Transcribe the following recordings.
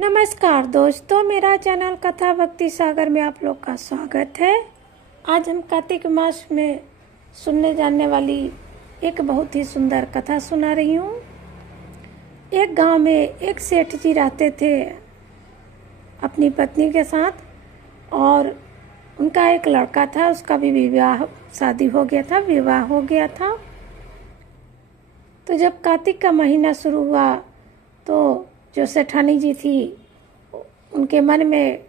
नमस्कार दोस्तों, मेरा चैनल कथा भक्ति सागर में आप लोग का स्वागत है। आज हम कार्तिक मास में सुनने जाने वाली एक बहुत ही सुंदर कथा सुना रही हूँ। एक गांव में एक सेठ जी रहते थे अपनी पत्नी के साथ, और उनका एक लड़का था। उसका भी शादी हो गया था, विवाह हो गया था। तो जब कार्तिक का महीना शुरू हुआ तो जो सेठानी जी थी, उनके मन में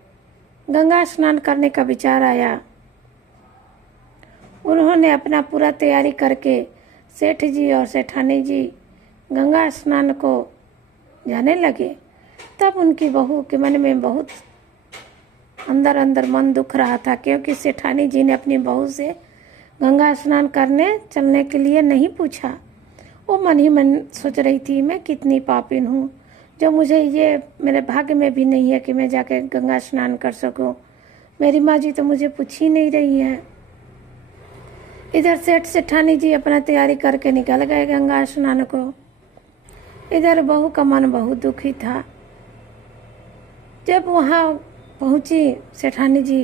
गंगा स्नान करने का विचार आया। उन्होंने अपना पूरा तैयारी करके सेठ जी और सेठानी जी गंगा स्नान को जाने लगे। तब उनकी बहू के मन में बहुत अंदर अंदर मन दुख रहा था, क्योंकि सेठानी जी ने अपनी बहू से गंगा स्नान करने चलने के लिए नहीं पूछा। वो मन ही मन सोच रही थी, मैं कितनी पापिन हूँ जो मुझे ये मेरे भाग्य में भी नहीं है कि मैं जाके गंगा स्नान कर सकूं। मेरी माँ जी तो मुझे पूछ ही नहीं रही है। इधर सेठ सेठानी जी अपना तैयारी करके निकल गए गंगा स्नान को। इधर बहू का मन बहुत दुखी था। जब वहाँ पहुँची सेठानी जी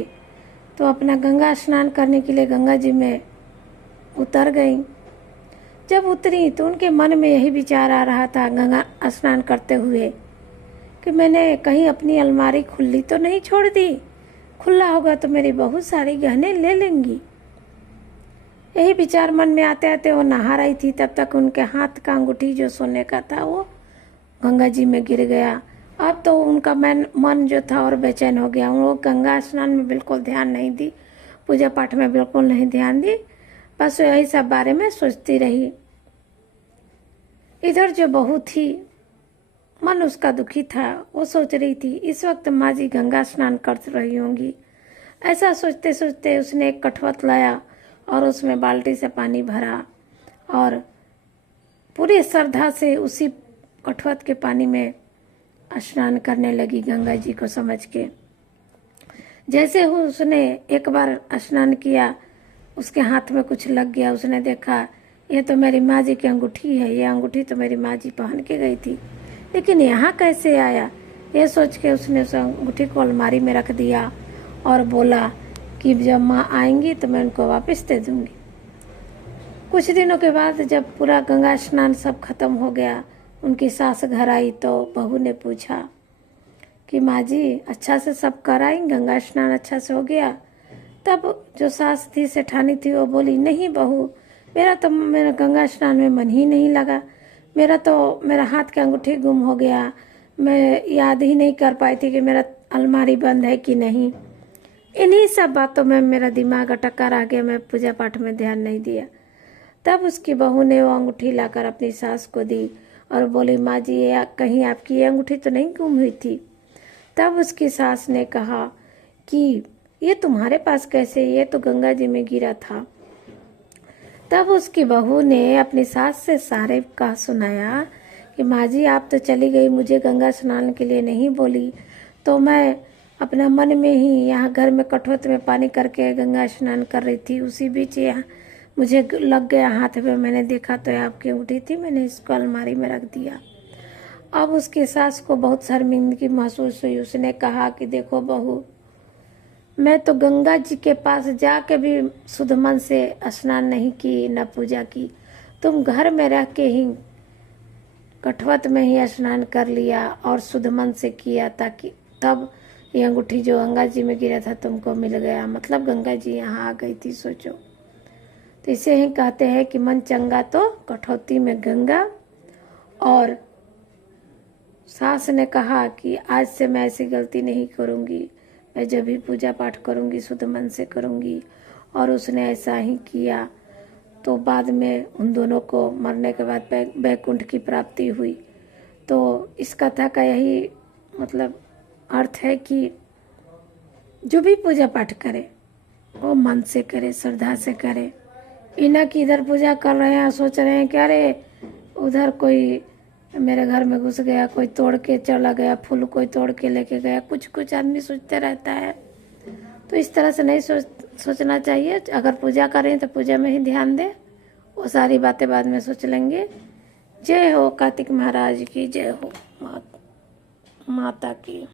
तो अपना गंगा स्नान करने के लिए गंगा जी में उतर गई। जब उतरी तो उनके मन में यही विचार आ रहा था गंगा स्नान करते हुए कि मैंने कहीं अपनी अलमारी खुली तो नहीं छोड़ दी। खुला होगा तो मेरी बहुत सारी गहने ले लेंगी। यही विचार मन में आते आते वो नहा रही थी। तब तक उनके हाथ का अंगूठी जो सोने का था वो गंगा जी में गिर गया। अब तो उनका मन जो था और बेचैन हो गया। वो गंगा स्नान में बिल्कुल ध्यान नहीं दी, पूजा पाठ में बिल्कुल नहीं ध्यान दी, बस यही सब बारे में सोचती रही। इधर जो बहू थी, मन उसका दुखी था। वो सोच रही थी इस वक्त माँ जी गंगा स्नान कर रही होंगी। ऐसा सोचते सोचते उसने एक कठवत लाया और उसमें बाल्टी से पानी भरा और पूरी श्रद्धा से उसी कठवत के पानी में स्नान करने लगी, गंगा जी को समझ के। जैसे ही उसने एक बार स्नान किया, उसके हाथ में कुछ लग गया। उसने देखा ये तो मेरी माँ जी की अंगूठी है, ये अंगूठी तो मेरी माँ जी पहन के गई थी, लेकिन यहाँ कैसे आया। ये सोच के उसने उस अंगूठी को अलमारी में रख दिया और बोला कि जब माँ आएंगी तो मैं उनको वापस दे दूंगी। कुछ दिनों के बाद जब पूरा गंगा स्नान सब खत्म हो गया, उनकी सास घर आई तो बहू ने पूछा कि माँ जी अच्छा से सब कर आई, गंगा स्नान अच्छा से हो गया। तब जो सास थी सेठानी थी वो बोली, नहीं बहू, मेरा गंगा स्नान में मन ही नहीं लगा। मेरा हाथ का अंगूठी गुम हो गया। मैं याद ही नहीं कर पाई थी कि मेरा अलमारी बंद है कि नहीं। इन्हीं सब बातों में मेरा दिमाग अटका रह गया, मैं पूजा पाठ में ध्यान नहीं दिया। तब उसकी बहू ने वो अंगूठी लाकर अपनी सास को दी और बोली, माँ जी कहीं आपकी ये अंगूठी तो नहीं गुम हुई थी। तब उसकी सास ने कहा कि ये तुम्हारे पास कैसे, ये तो गंगा जी में गिरा था। तब उसकी बहू ने अपनी सास से सारे का सुनाया कि माँ जी आप तो चली गई, मुझे गंगा स्नान के लिए नहीं बोली, तो मैं अपना मन में ही यहाँ घर में कठौत में पानी करके गंगा स्नान कर रही थी। उसी बीच यहाँ मुझे लग गया हाथ में, मैंने देखा तो आपकी अंगूठी थी, मैंने इसको अलमारी में रख दिया। अब उसकी सास को बहुत शर्मिंदगी महसूस हुई। उसने कहा कि देखो बहू, मैं तो गंगा जी के पास जाके भी शुद्ध मन से स्नान नहीं की, न पूजा की। तुम घर में रह के ही कठवत में ही स्नान कर लिया और शुद्ध मन से किया, ताकि तब ये अंगूठी जो गंगा जी में गिरा था तुमको मिल गया। मतलब गंगा जी यहाँ आ गई थी, सोचो। तो इसे ही कहते हैं कि मन चंगा तो कठौती में गंगा। और सास ने कहा कि आज से मैं ऐसी गलती नहीं करूँगी, मैं जब भी पूजा पाठ करूँगी शुद्ध मन से करूँगी। और उसने ऐसा ही किया। तो बाद में उन दोनों को मरने के बाद वैकुंठ की प्राप्ति हुई। तो इस कथा का यही मतलब अर्थ है कि जो भी पूजा पाठ करे वो मन से करे, श्रद्धा से करे। इना कि इधर पूजा कर रहे हैं, सोच रहे हैं कि अरे उधर कोई मेरे घर में घुस गया, कोई तोड़ के चला गया, फूल कोई तोड़ के लेके गया। कुछ आदमी सोचते रहता है। तो इस तरह से नहीं सोचना चाहिए। अगर पूजा करें तो पूजा में ही ध्यान दें, वो सारी बातें बाद में सोच लेंगे। जय हो कार्तिक महाराज की, जय हो। माता की।